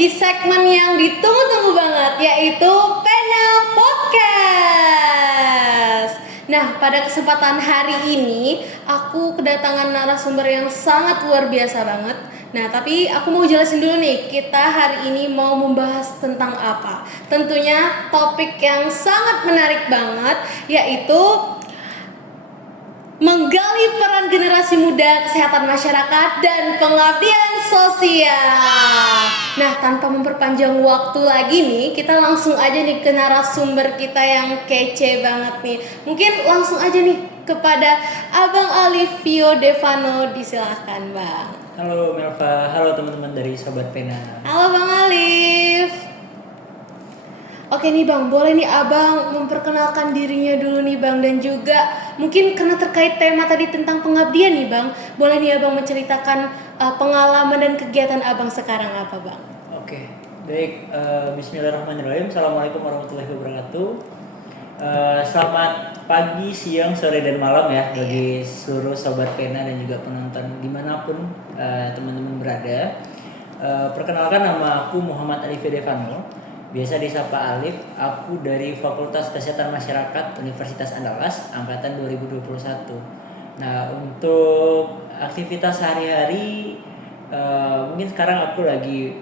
di segmen yang ditunggu-tunggu banget, yaitu Panel Podcast. Nah, pada kesempatan hari ini aku kedatangan narasumber yang sangat luar biasa banget. Nah, tapi aku mau jelasin dulu nih, kita hari ini mau membahas tentang apa. Tentunya topik yang sangat menarik banget, yaitu menggali peran generasi muda, kesehatan masyarakat, dan pengabdian sosial. Nah, tanpa memperpanjang waktu lagi nih, kita langsung aja nih ke narasumber kita yang kece banget nih. Mungkin langsung aja nih kepada Abang Alivio Devano, disilahkan Bang. Halo Melva, halo teman-teman dari Sobat Pena. Halo Bang Alif. Oke nih Bang, boleh nih Abang memperkenalkan dirinya dulu nih Bang, dan juga mungkin karena terkait tema tadi tentang pengabdian nih Bang, boleh nih Abang menceritakan pengalaman dan kegiatan Abang sekarang apa Bang? Oke, baik. Bismillahirrahmanirrahim. Assalamualaikum warahmatullahi wabarakatuh. Selamat pagi, siang, sore, dan malam ya bagi seluruh Sobat Pena dan juga penonton dimanapun teman-teman berada. Perkenalkan, nama aku Muhammad Alivio Devano. Biasa disapa Alif, aku dari Fakultas Kesehatan Masyarakat Universitas Andalas, angkatan 2021. Nah, untuk aktivitas sehari-hari, mungkin sekarang aku lagi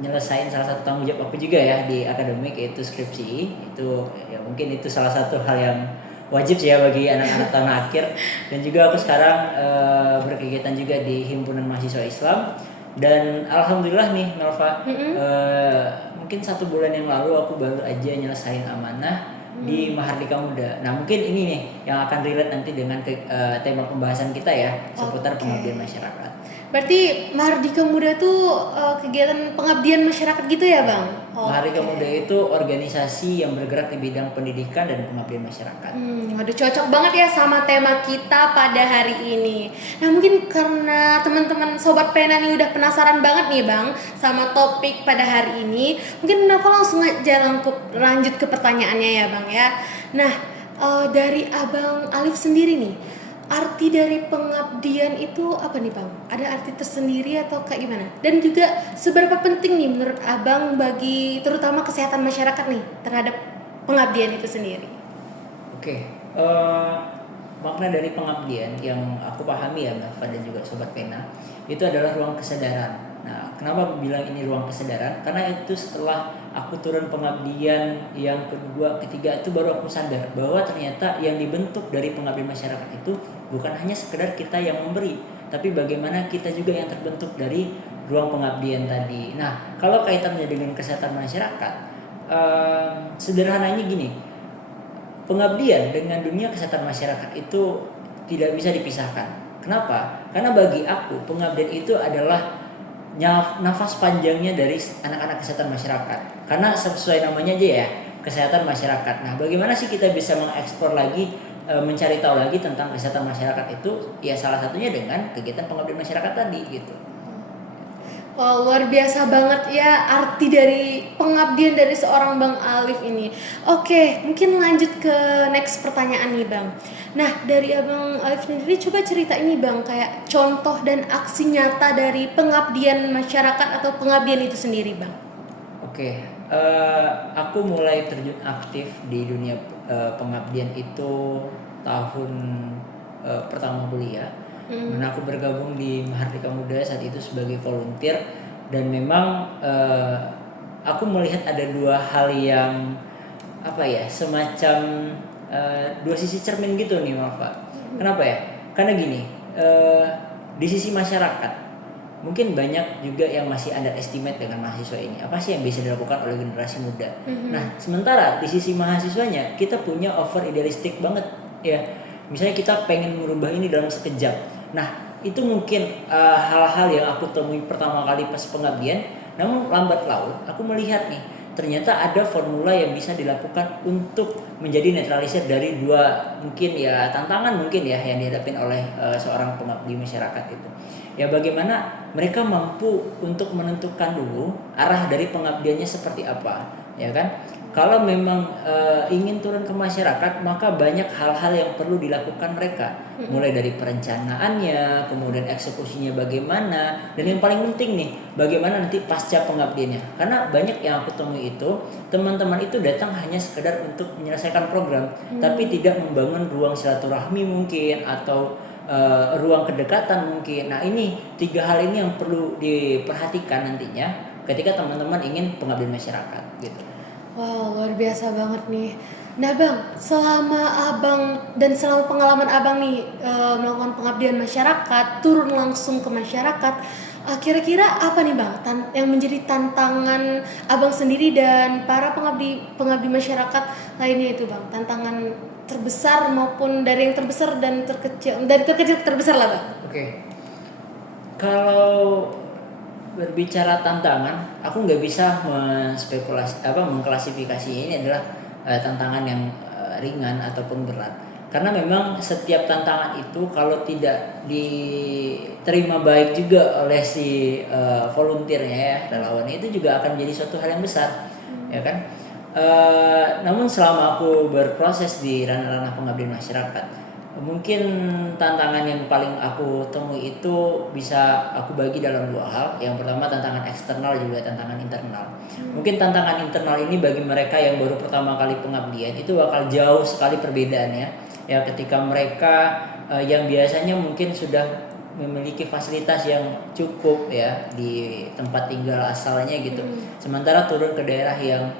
nyelesain salah satu tanggung jawab aku juga ya di akademik, yaitu skripsi. Itu ya mungkin itu salah satu hal yang wajib sih ya bagi anak-anak tahun akhir. Dan juga aku sekarang berkegiatan juga di Himpunan Mahasiswa Islam. Dan alhamdulillah nih Melva, mungkin 1 bulan yang lalu aku baru aja nyelesain amanah di Mahardika Muda. Nah, mungkin ini nih yang akan relate nanti dengan tema pembahasan kita ya, seputar pengabdian masyarakat. Berarti Mahardika Muda tuh kegiatan pengabdian masyarakat gitu ya Bang? Mahardika Muda itu organisasi yang bergerak di bidang pendidikan dan pengabdian masyarakat. Waduh, cocok banget ya sama tema kita pada hari ini. Nah, mungkin karena teman-teman Sobat Pena nih udah penasaran banget nih Bang sama topik pada hari ini, mungkin aku langsung aja lanjut ke pertanyaannya ya Bang ya. Nah, dari Abang Alif sendiri nih, arti dari pengabdian itu apa nih Bang? Ada arti tersendiri atau kayak gimana? Dan juga seberapa penting nih menurut Abang bagi terutama kesehatan masyarakat nih terhadap pengabdian itu sendiri? Oke, makna dari pengabdian yang aku pahami ya Mbak dan juga Sobat Pena, itu adalah ruang kesadaran. Nah, kenapa aku bilang ini ruang kesadaran? Karena itu setelah aku turun pengabdian yang kedua, ketiga, itu baru aku sadar bahwa ternyata yang dibentuk dari pengabdian masyarakat itu bukan hanya sekedar kita yang memberi, tapi bagaimana kita juga yang terbentuk dari ruang pengabdian tadi. Nah, kalau kaitannya dengan kesehatan masyarakat, sederhananya gini, pengabdian dengan dunia kesehatan masyarakat itu tidak bisa dipisahkan. Kenapa? Karena bagi aku pengabdian itu adalah nafas panjangnya dari anak-anak kesehatan masyarakat. Karena sesuai namanya aja ya, kesehatan masyarakat. Nah, bagaimana sih kita bisa mengeksplor lagi, mencari tahu lagi tentang kesehatan masyarakat itu? Ya salah satunya dengan kegiatan pengabdian masyarakat tadi gitu. Wow, luar biasa banget ya arti dari pengabdian dari seorang Bang Alif ini. Oke, mungkin lanjut ke next pertanyaan nih Bang. Nah, dari Abang Alif sendiri coba cerita ini Bang, kayak contoh dan aksi nyata dari pengabdian masyarakat atau pengabdian itu sendiri Bang. Oke, aku mulai terjun aktif di dunia pengabdian itu tahun pertama kuliah. Mana aku bergabung di Mahardika Muda saat itu sebagai volunteer, dan memang aku melihat ada 2 hal yang apa ya, semacam 2 sisi cermin gitu nih Malva. Kenapa ya? Karena gini, di sisi masyarakat mungkin banyak juga yang masih underestimate dengan mahasiswa ini. Apa sih yang bisa dilakukan oleh generasi muda? Nah, sementara di sisi mahasiswanya kita punya over idealistik banget ya. Misalnya kita pengen merubah ini dalam sekejap. Nah, itu mungkin hal-hal yang aku temui pertama kali pas pengabdian. Namun lambat laun aku melihat nih, ternyata ada formula yang bisa dilakukan untuk menjadi netralisir dari 2 mungkin ya tantangan mungkin ya yang dihadapin oleh seorang pengabdi masyarakat itu. Ya bagaimana mereka mampu untuk menentukan dulu arah dari pengabdiannya seperti apa, ya kan? kalau memang ingin turun ke masyarakat, maka banyak hal-hal yang perlu dilakukan mereka. Mulai dari perencanaannya, kemudian eksekusinya bagaimana, dan yang paling penting nih, bagaimana nanti pasca pengabdiannya. Karena banyak yang aku temui itu, teman-teman itu datang hanya sekedar untuk menyelesaikan program, tapi tidak membangun ruang silaturahmi mungkin, atau ruang kedekatan mungkin. Nah, ini 3 hal ini yang perlu diperhatikan nantinya ketika teman-teman ingin pengabdian masyarakat gitu. Wow, luar biasa banget nih. Nah bang, selama abang dan selama pengalaman abang nih melakukan pengabdian masyarakat, turun langsung ke masyarakat, kira-kira apa nih bang yang menjadi tantangan abang sendiri dan para pengabdi masyarakat lainnya itu bang, tantangan terbesar maupun dari yang terbesar dan terkecil, dari terkecil ke terbesar lah bang. Oke. Kalau berbicara tantangan, aku nggak bisa mengklasifikasi ini adalah tantangan yang ringan ataupun berat. Karena memang setiap tantangan itu kalau tidak diterima baik juga oleh si volunteernya ya, relawannya, itu juga akan menjadi suatu hal yang besar, ya kan? Namun selama aku berproses di ranah-ranah pengabdian masyarakat, mungkin tantangan yang paling aku temui itu bisa aku bagi dalam 2 hal. Yang pertama tantangan eksternal, juga tantangan internal. Mungkin tantangan internal ini bagi mereka yang baru pertama kali pengabdian itu bakal jauh sekali perbedaannya. Ya, ketika mereka yang biasanya mungkin sudah memiliki fasilitas yang cukup ya di tempat tinggal asalnya gitu. Sementara turun ke daerah yang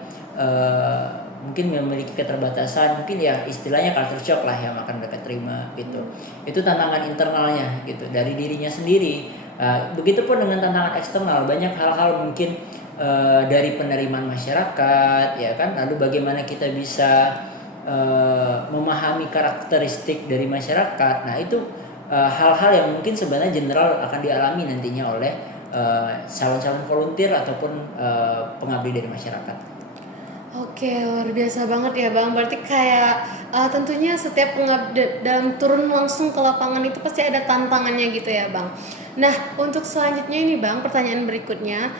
mungkin memiliki keterbatasan, mungkin ya istilahnya culture shock lah yang akan mereka terima gitu. Itu tantangan internalnya gitu dari dirinya sendiri. Begitupun dengan tantangan eksternal, banyak hal-hal mungkin dari penerimaan masyarakat ya kan, lalu bagaimana kita bisa memahami karakteristik dari masyarakat. Nah itu hal-hal yang mungkin sebenarnya general akan dialami nantinya oleh calon-calon volunteer ataupun pengabdi dari masyarakat. Oke, luar biasa banget ya Bang. Berarti kayak tentunya setiap dalam turun langsung ke lapangan itu pasti ada tantangannya gitu ya Bang. Nah, untuk selanjutnya ini Bang, pertanyaan berikutnya,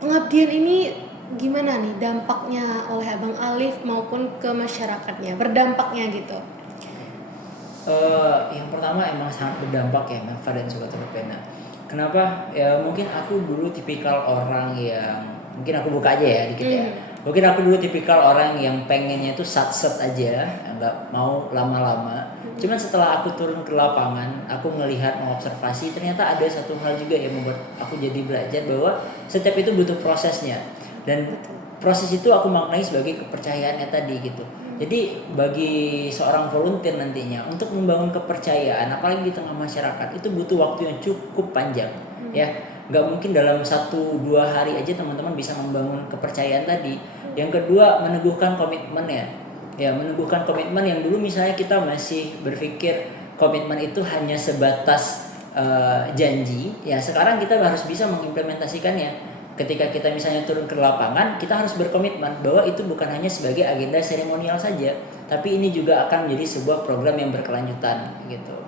pengabdian ini gimana nih dampaknya oleh Abang Alif maupun ke masyarakatnya, berdampaknya gitu? Yang pertama emang sangat berdampak ya, Melva dan Sobat Pena. Kenapa? Ya mungkin aku dulu tipikal orang yang, mungkin aku buka aja ya dikit ya. Mungkin aku dulu tipikal orang yang pengennya itu sat-set aja, nggak mau lama-lama. Cuman setelah aku turun ke lapangan, aku melihat, mengobservasi, ternyata ada satu hal juga yang membuat aku jadi belajar bahwa setiap itu butuh prosesnya. Dan proses itu aku maknai sebagai kepercayaannya tadi gitu. Jadi bagi seorang volunteer nantinya untuk membangun kepercayaan, apalagi di tengah masyarakat, itu butuh waktu yang cukup panjang ya. Nggak mungkin dalam 1-2 hari aja teman-teman bisa membangun kepercayaan tadi. Yang kedua, meneguhkan komitmen ya, meneguhkan komitmen yang dulu misalnya kita masih berpikir komitmen itu hanya sebatas janji ya, sekarang kita harus bisa mengimplementasikannya. Ketika kita misalnya turun ke lapangan, kita harus berkomitmen bahwa itu bukan hanya sebagai agenda seremonial saja, tapi ini juga akan menjadi sebuah program yang berkelanjutan gitu.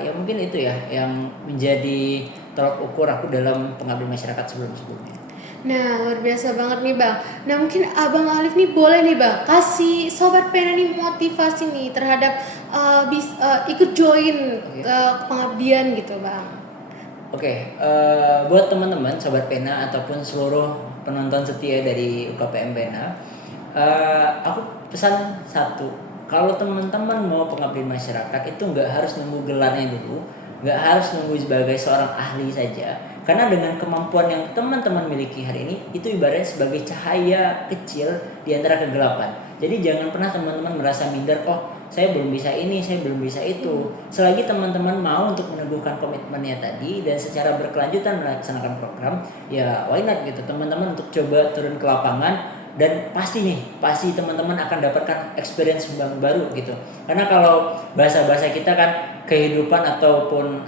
Ya mungkin itu ya yang menjadi tolak ukur aku dalam pengabdian masyarakat sebelum-sebelumnya. Nah, luar biasa banget nih Bang. Nah, mungkin Abang Alif nih boleh nih Bang kasih Sobat Pena nih motivasi nih terhadap ikut join ke pengabdian gitu Bang. Oke, buat teman-teman Sobat Pena ataupun seluruh penonton setia dari UKPM Pena, aku pesan satu, kalau teman-teman mau pengabdian masyarakat itu nggak harus nunggu gelarnya dulu, nggak harus nunggu sebagai seorang ahli saja, karena dengan kemampuan yang teman-teman miliki hari ini, itu ibaratnya sebagai cahaya kecil di antara kegelapan. Jadi jangan pernah teman-teman merasa minder, oh saya belum bisa ini, saya belum bisa itu. Selagi teman-teman mau untuk meneguhkan komitmennya tadi dan secara berkelanjutan melaksanakan program, ya why not gitu. Teman-teman untuk coba turun ke lapangan, dan pasti teman-teman akan dapatkan experience baru gitu. Karena kalau bahasa-bahasa kita kan, kehidupan ataupun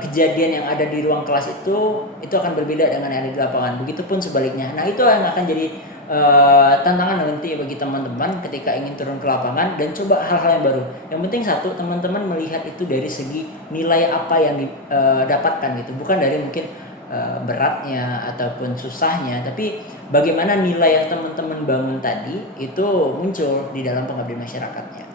kejadian yang ada di ruang kelas itu akan berbeda dengan yang ada di lapangan. Begitupun sebaliknya. Nah, itu yang akan jadi tantangan nanti bagi teman-teman ketika ingin turun ke lapangan dan coba hal-hal yang baru. Yang penting satu, teman-teman melihat itu dari segi nilai apa yang didapatkan gitu, bukan dari mungkin beratnya ataupun susahnya, tapi bagaimana nilai yang teman-teman bangun tadi itu muncul di dalam pengabdian masyarakatnya.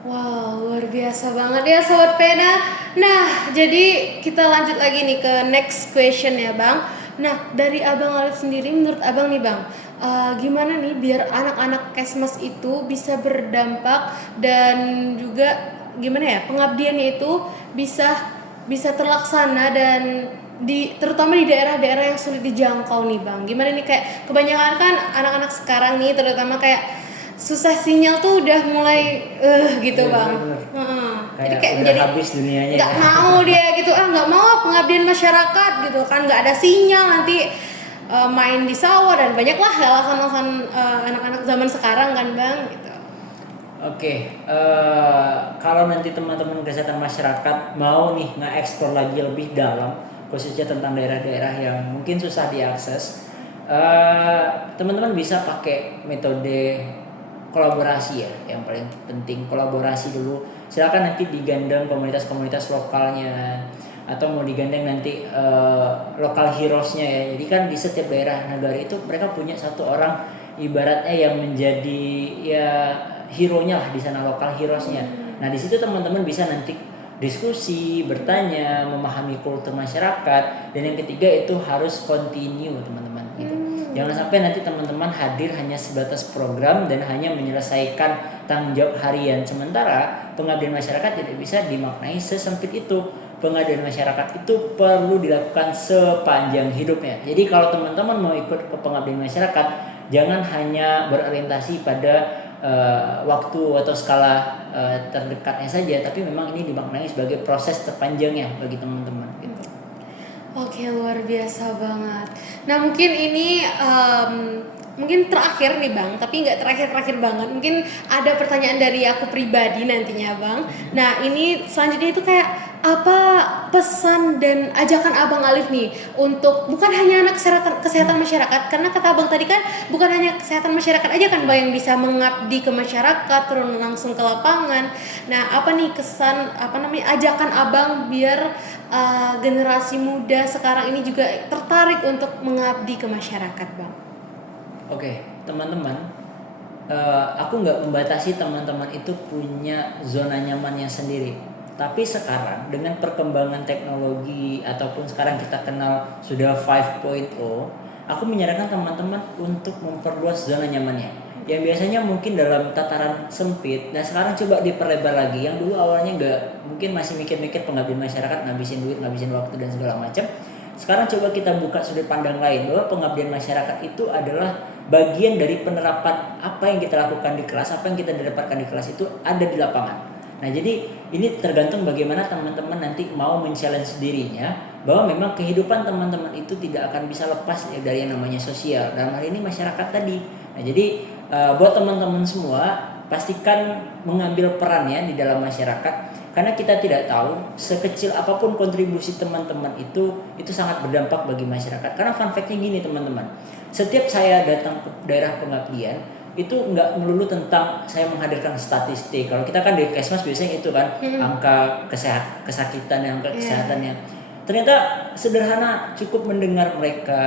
Wow, luar biasa banget ya Sobat Pena. Nah, jadi kita lanjut lagi nih ke next question ya Bang. Nah, dari Abang Alif sendiri, menurut Abang nih Bang, gimana nih biar anak-anak Kesmas itu bisa berdampak dan juga gimana ya pengabdiannya itu bisa bisa terlaksana dan terutama di daerah-daerah yang sulit dijangkau nih Bang. Gimana nih kayak kebanyakan kan anak-anak sekarang nih terutama kayak susah sinyal tuh udah mulai gitu Iya, Bang. bener-bener. Jadi Kayak kayak udah jadi habis dunianya nggak ya. mau dia gitu, nggak mau pengabdian masyarakat gitu kan, nggak ada sinyal nanti main di sawah dan banyak lah alasan-alasan anak-anak zaman sekarang kan Bang gitu. Oke, kalau nanti teman-teman kesehatan masyarakat mau nih nge-explore lagi lebih dalam, khususnya tentang daerah-daerah yang mungkin susah diakses, teman-teman bisa pakai metode kolaborasi ya, yang paling penting kolaborasi dulu. Silakan nanti digandeng komunitas-komunitas lokalnya, atau mau digandeng nanti lokal heroesnya ya. Jadi kan di setiap daerah negara itu mereka punya satu orang ibaratnya yang menjadi ya hero-nya lah di sana, lokal heroesnya. Nah di situ teman-teman bisa nanti diskusi, bertanya, memahami kultur masyarakat, dan yang ketiga itu harus continue teman-teman gitu. Jangan sampai nanti teman-teman hadir hanya sebatas program dan hanya menyelesaikan tanggung jawab harian, sementara pengabdian masyarakat tidak bisa dimaknai sesempit itu. Pengabdian masyarakat itu perlu dilakukan sepanjang hidupnya. Jadi kalau teman-teman mau ikut ke pengabdian masyarakat, jangan hanya berorientasi pada waktu atau skala terdekatnya saja, tapi memang ini dimaknai sebagai proses terpanjangnya bagi teman-teman gitu. Oke, luar biasa banget. Nah, mungkin ini mungkin terakhir nih Bang, tapi nggak terakhir-terakhir banget. Mungkin ada pertanyaan dari aku pribadi nantinya Bang. Nah, ini selanjutnya itu kayak apa pesan dan ajakan Abang Alif nih untuk bukan hanya anak kesehatan masyarakat, karena kata Abang tadi kan bukan hanya kesehatan masyarakat aja kan Bang yang bisa mengabdi ke masyarakat, turun langsung ke lapangan. Nah, apa nih kesan ajakan Abang biar generasi muda sekarang ini juga tertarik untuk mengabdi ke masyarakat Bang? Oke, teman-teman, aku nggak membatasi teman-teman itu punya zona nyamannya sendiri. Tapi sekarang dengan perkembangan teknologi ataupun sekarang kita kenal sudah 5.0, aku menyarankan teman-teman untuk memperluas zona nyamannya. Yang biasanya mungkin dalam tataran sempit, dan sekarang coba diperlebar lagi. Yang dulu awalnya mungkin masih mikir-mikir pengabdian masyarakat, ngabisin duit, ngabisin waktu dan segala macam. Sekarang coba kita buka sudut pandang lain, bahwa pengabdian masyarakat itu adalah bagian dari penerapan apa yang kita lakukan di kelas, apa yang kita dapatkan di kelas itu ada di lapangan. Nah jadi ini tergantung bagaimana teman-teman nanti mau men-challenge dirinya, bahwa memang kehidupan teman-teman itu tidak akan bisa lepas dari yang namanya sosial, dalam hal ini masyarakat tadi. Nah jadi buat teman-teman semua, pastikan mengambil perannya di dalam masyarakat, karena kita tidak tahu sekecil apapun kontribusi teman-teman itu sangat berdampak bagi masyarakat. Karena fun fact-nya gini teman-teman, setiap saya datang ke daerah pengabdian itu nggak melulu tentang saya menghadirkan statistik. Kalau kita kan di Kesmas biasanya itu kan angka kesakitan dan angka kesehatannya. Ternyata sederhana, cukup mendengar mereka,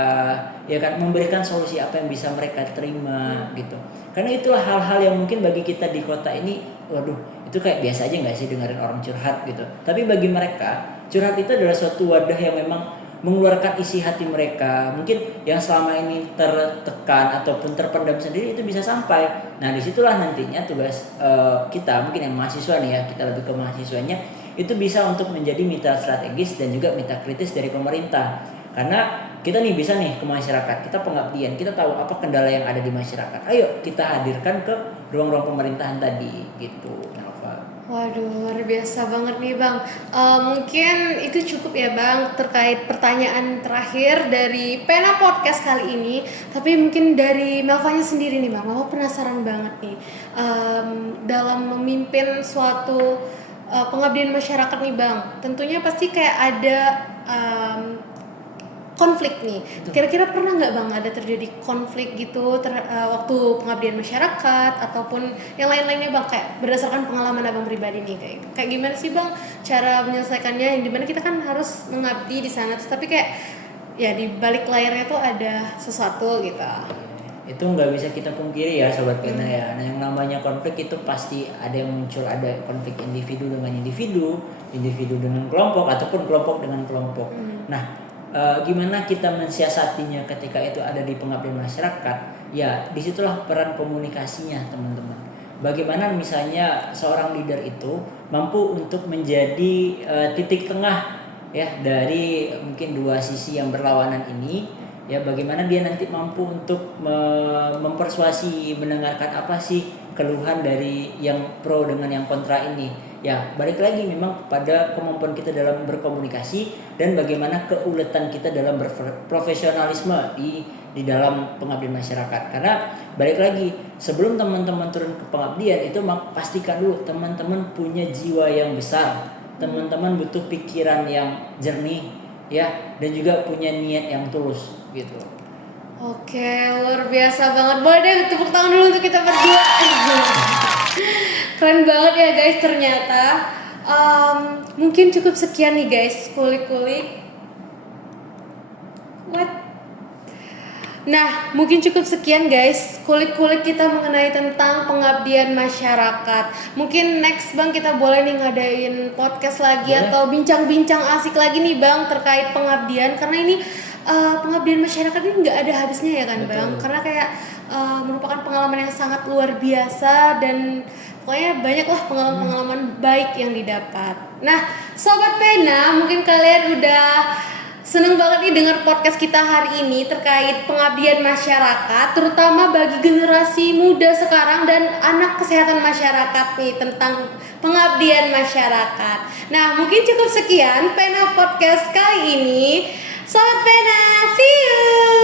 ya kan, memberikan solusi apa yang bisa mereka terima gitu. Karena itulah hal-hal yang mungkin bagi kita di kota ini, waduh, itu kayak biasa aja nggak sih dengerin orang curhat gitu. Tapi bagi mereka, curhat itu adalah suatu wadah yang memang mengeluarkan isi hati mereka, mungkin yang selama ini tertekan ataupun terpendam sendiri itu bisa sampai. Nah disitulah nantinya tugas kita, mungkin yang mahasiswa nih ya, kita lebih ke mahasiswanya, itu bisa untuk menjadi mitra strategis dan juga mitra kritis dari pemerintah. Karena kita nih bisa nih ke masyarakat, kita pengabdian, kita tahu apa kendala yang ada di masyarakat, ayo kita hadirkan ke ruang-ruang pemerintahan tadi gitu. Waduh, luar biasa banget nih Bang. Mungkin itu cukup ya Bang terkait pertanyaan terakhir dari Pena Podcast kali ini. Tapi mungkin dari Melvanya sendiri nih Bang, Melva penasaran banget nih dalam memimpin suatu pengabdian masyarakat nih Bang. Tentunya pasti kayak ada konflik nih. Kira-kira pernah nggak Bang ada terjadi konflik gitu waktu pengabdian masyarakat ataupun yang lain-lainnya Bang, kayak berdasarkan pengalaman Abang pribadi nih, kayak gimana sih Bang cara menyelesaikannya, yang dimana kita kan harus mengabdi di sana tapi kayak ya di balik layarnya tuh ada sesuatu gitu. Itu nggak bisa kita pungkiri ya sobat pena ya. Nah, yang namanya konflik itu pasti ada yang muncul, ada konflik individu dengan individu, individu dengan kelompok ataupun kelompok dengan kelompok. Nah, gimana kita mensiasatinya ketika itu ada di pengabdian masyarakat? Ya, disitulah peran komunikasinya teman-teman. Bagaimana misalnya seorang leader itu mampu untuk menjadi titik tengah ya dari mungkin dua sisi yang berlawanan ini, ya bagaimana dia nanti mampu untuk mempersuasi, mendengarkan apa sih keluhan dari yang pro dengan yang kontra ini. Ya balik lagi memang pada kemampuan kita dalam berkomunikasi dan bagaimana keuletan kita dalam berprofesionalisme di dalam pengabdian masyarakat. Karena balik lagi, sebelum teman-teman turun ke pengabdian itu pastikan dulu teman-teman punya jiwa yang besar, teman-teman butuh pikiran yang jernih ya, dan juga punya niat yang tulus gitu. Oke, luar biasa banget. Boleh deh tepuk tangan dulu untuk kita berdua. Keren banget ya guys ternyata. Mungkin cukup sekian nih guys kulik-kulik. What? Nah, mungkin cukup sekian guys kulik-kulik kita mengenai tentang pengabdian masyarakat. Mungkin next Bang kita boleh nih ngadain podcast lagi Boleh. atau bincang-bincang asik lagi nih Bang terkait pengabdian, karena ini pengabdian masyarakat ini nggak ada habisnya ya kan Bang. Betul. Karena kayak merupakan pengalaman yang sangat luar biasa dan pokoknya banyaklah pengalaman-pengalaman baik yang didapat. Nah, Sobat Pena, mungkin kalian udah seneng banget nih dengar podcast kita hari ini terkait pengabdian masyarakat, terutama bagi generasi muda sekarang dan anak kesehatan masyarakat nih tentang pengabdian masyarakat. Nah, mungkin cukup sekian Pena Podcast kali ini. Sobat Pena, see you!